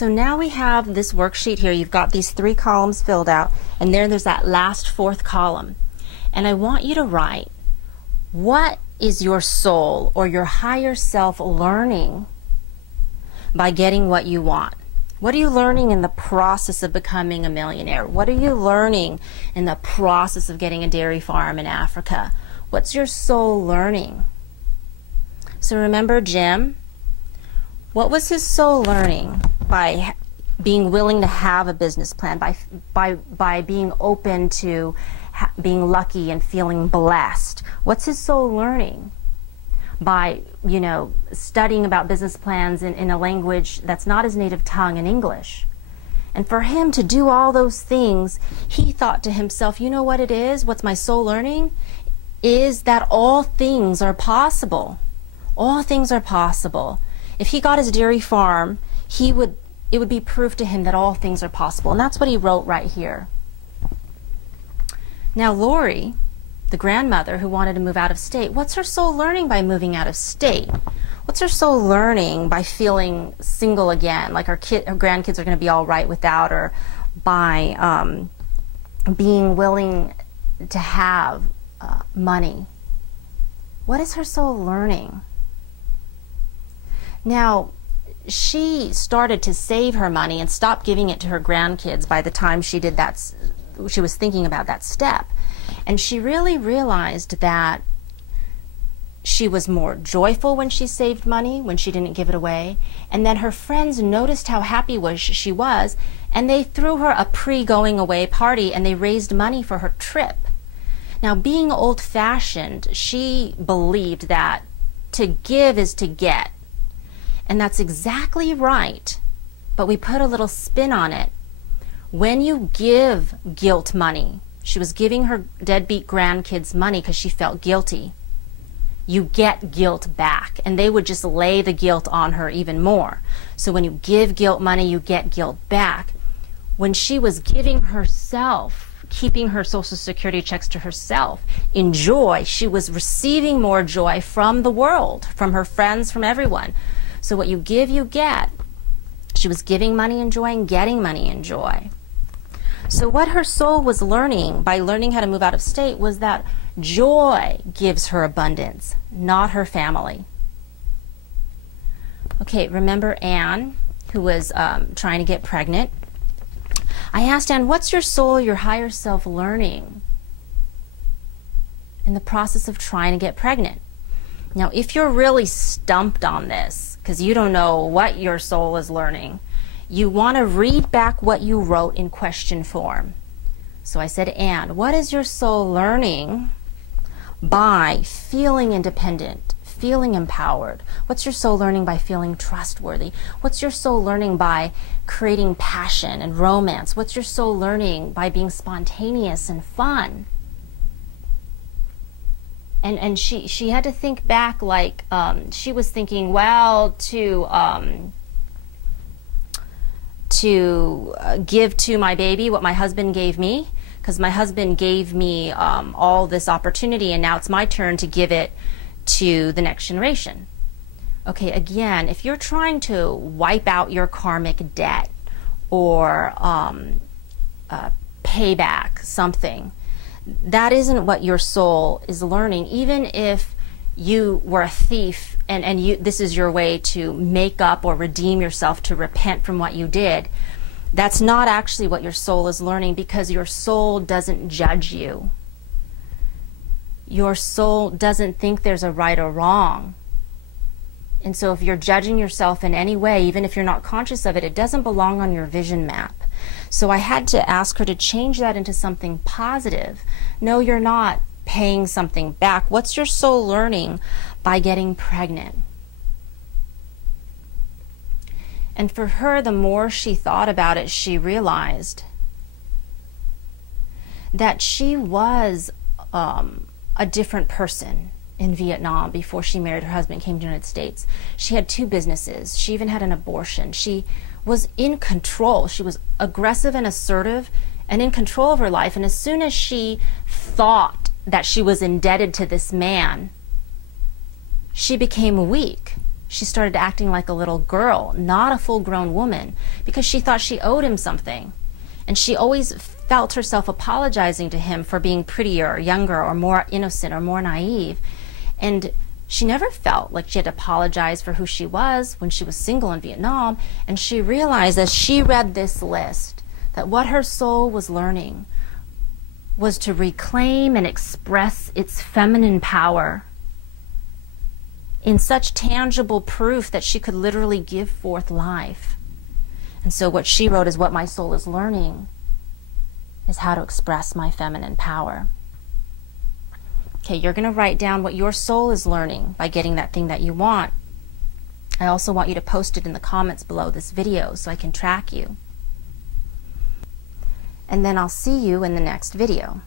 So now we have this worksheet here. You've got these 3 columns filled out, and there's that last 4th column. And I want you to write, what is your soul or your higher self learning by getting what you want? What are you learning in the process of becoming a millionaire? What are you learning in the process of getting a dairy farm in Africa? What's your soul learning? So remember Jim? What was his soul learning by being willing to have a business plan, by being open to being lucky and feeling blessed? What's his soul learning? By, studying about business plans in a language that's not his native tongue, in English. And for him to do all those things, he thought to himself, you know what it is? What's my soul learning? Is that all things are possible. All things are possible. If he got his dairy farm, it would be proof to him that all things are possible. And that's what he wrote right here. Now Lori, the grandmother who wanted to move out of state, what's her soul learning by moving out of state? What's her soul learning by feeling single again, like her grandkids are going to be all right without her, by being willing to have money? What is her soul learning? Now, she started to save her money and stop giving it to her grandkids by the time she did that. She was thinking about that step. And she really realized that she was more joyful when she saved money, when she didn't give it away. And then her friends noticed how happy she was, and they threw her a pre-going away party, and they raised money for her trip. Now, being old-fashioned, she believed that to give is to get. And that's exactly right, but we put a little spin on it. When you give guilt money, she was giving her deadbeat grandkids money because she felt guilty. You get guilt back, and they would just lay the guilt on her even more. So when you give guilt money, you get guilt back. When she was giving herself, keeping her Social Security checks to herself in joy, she was receiving more joy from the world, from her friends, from everyone. So what you give, you get. She was giving money in joy and getting money in joy. So what her soul was learning by learning how to move out of state was that joy gives her abundance, not her family. Okay, remember Anne, who was trying to get pregnant? I asked Anne, what's your soul, your higher self learning in the process of trying to get pregnant? Now, if you're really stumped on this, because you don't know what your soul is learning, you want to read back what you wrote in question form. So I said, Anne, what is your soul learning by feeling independent, feeling empowered? What's your soul learning by feeling trustworthy? What's your soul learning by creating passion and romance? What's your soul learning by being spontaneous and fun? And she had to think back, like she was thinking, well, to give to my baby what my husband gave me, because my husband gave me all this opportunity, and now it's my turn to give it to the next generation. Okay, again, if you're trying to wipe out your karmic debt or pay back something, that isn't what your soul is learning. Even if you were a thief and this is your way to make up or redeem yourself, to repent from what you did, that's not actually what your soul is learning, because your soul doesn't judge you. Your soul doesn't think there's a right or wrong. And so if you're judging yourself in any way, even if you're not conscious of it, it doesn't belong on your vision map. So I had to ask her to change that into something positive. No, you're not paying something back. What's your soul learning by getting pregnant? And for her, the more she thought about it, she realized that she was a different person in Vietnam before she married her husband and came to the United States. She had 2 businesses. She even had an abortion. She was in control. She was aggressive and assertive and in control of her life. And as soon as she thought that she was indebted to this man, she became weak. she started acting like a little girl, not a full-grown woman, because she thought she owed him something. And she always felt herself apologizing to him for being prettier or younger or more innocent or more naive. And she never felt like she had to apologize for who she was when she was single in Vietnam. And she realized as she read this list that what her soul was learning was to reclaim and express its feminine power in such tangible proof that she could literally give forth life. And so what she wrote is, what my soul is learning is how to express my feminine power. Okay, you're going to write down what your soul is learning by getting that thing that you want. I also want you to post it in the comments below this video so I can track you. And then I'll see you in the next video.